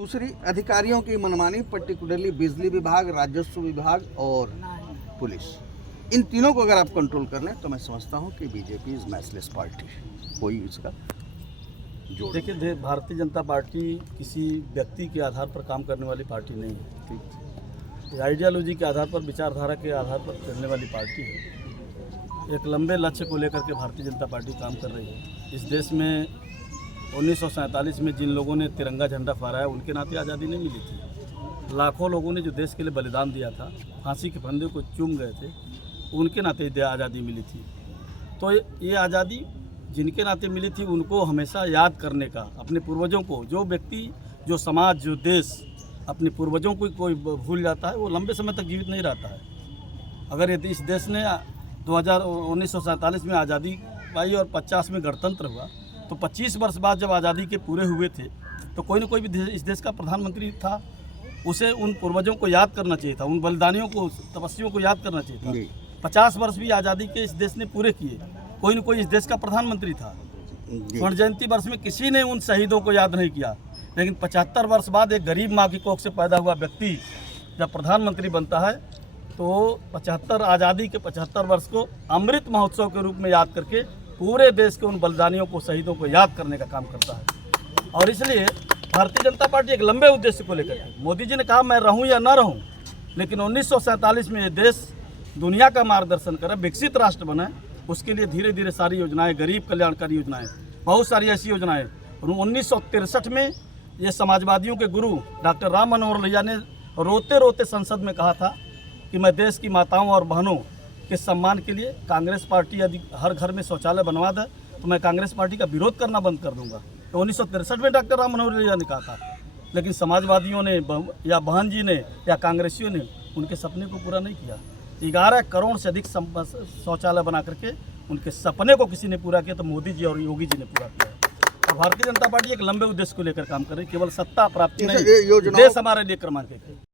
दूसरी अधिकारियों की मनमानी, पर्टिकुलरली बिजली विभाग, राजस्व विभाग और पुलिस, इन तीनों को अगर आप कंट्रोल कर लें तो मैं समझता हूं कि बीजेपी इज मैचलेस पार्टी। कोई इसका जोड़ देखिए, भारतीय जनता पार्टी किसी व्यक्ति के आधार पर काम करने वाली पार्टी नहीं है। आइडियोलॉजी के आधार पर, विचारधारा के आधार पर चलने वाली पार्टी है। एक लंबे लक्ष्य को लेकर के भारतीय जनता पार्टी काम कर रही है। इस देश में 1947 में जिन लोगों ने तिरंगा झंडा फहराया, उनके नाते आज़ादी नहीं मिली थी। लाखों लोगों ने जो देश के लिए बलिदान दिया था, फांसी के फंदे को चूम गए थे, उनके नाते आज़ादी मिली थी। तो ये आज़ादी जिनके नाते मिली थी, उनको हमेशा याद करने का, अपने पूर्वजों को, जो व्यक्ति, जो समाज, जो देश अपने पूर्वजों को कोई भूल जाता है, वो लंबे समय तक जीवित नहीं रहता है। अगर यदि इस देश ने 1947 में आज़ादी पाई और 50 में गणतंत्र हुआ, तो 25 वर्ष बाद जब आज़ादी के पूरे हुए थे, तो कोई न कोई भी इस देश का प्रधानमंत्री था, उसे उन पूर्वजों को याद करना चाहिए था, उन बलिदानियों को, तपस्वियों को याद करना चाहिए था। 50 वर्ष भी आज़ादी के इस देश ने पूरे किए, कोई न कोई इस देश का प्रधानमंत्री था। स्वर्ण जयंती वर्ष में किसी ने उन शहीदों को याद नहीं किया, लेकिन 75 वर्ष बाद एक गरीब माँ की कोख से पैदा हुआ व्यक्ति जब प्रधानमंत्री बनता है, तो 75 आज़ादी के 75 वर्ष को अमृत महोत्सव के रूप में याद करके पूरे देश के उन बलिदानियों को, शहीदों को याद करने का काम करता है। और इसलिए भारतीय जनता पार्टी एक लंबे उद्देश्य को लेकर के, मोदी जी ने कहा मैं रहूं या ना रहूं, लेकिन 1947 में ये देश दुनिया का मार्गदर्शन करे, विकसित राष्ट्र बने, उसके लिए धीरे धीरे सारी योजनाएं, गरीब कल्याणकारी योजनाएं, बहुत सारी ऐसी योजनाएं। 1963 में ये समाजवादियों के गुरु डॉक्टर राम मनोहर लोहिया ने रोते रोते संसद में कहा था कि मैं देश की माताओं और बहनों के सम्मान के लिए कांग्रेस पार्टी यदि हर घर में शौचालय बनवा दे तो मैं कांग्रेस पार्टी का विरोध करना बंद कर दूंगा। तो 1963 में डॉक्टर राम मनोहर लोहिया ने कहा था, लेकिन समाजवादियों ने या बहन जी ने या कांग्रेसियों ने उनके सपने को पूरा नहीं किया। 11 करोड़ से अधिक शौचालय बना करके उनके सपने को किसी ने पूरा किया, तो मोदी जी और योगी जी ने पूरा किया। तो भारतीय जनता पार्टी एक लंबे उद्देश्य को लेकर काम कर रही है, केवल सत्ता प्राप्ति नहीं, देश हमारे लिए क्रमांक 1 है।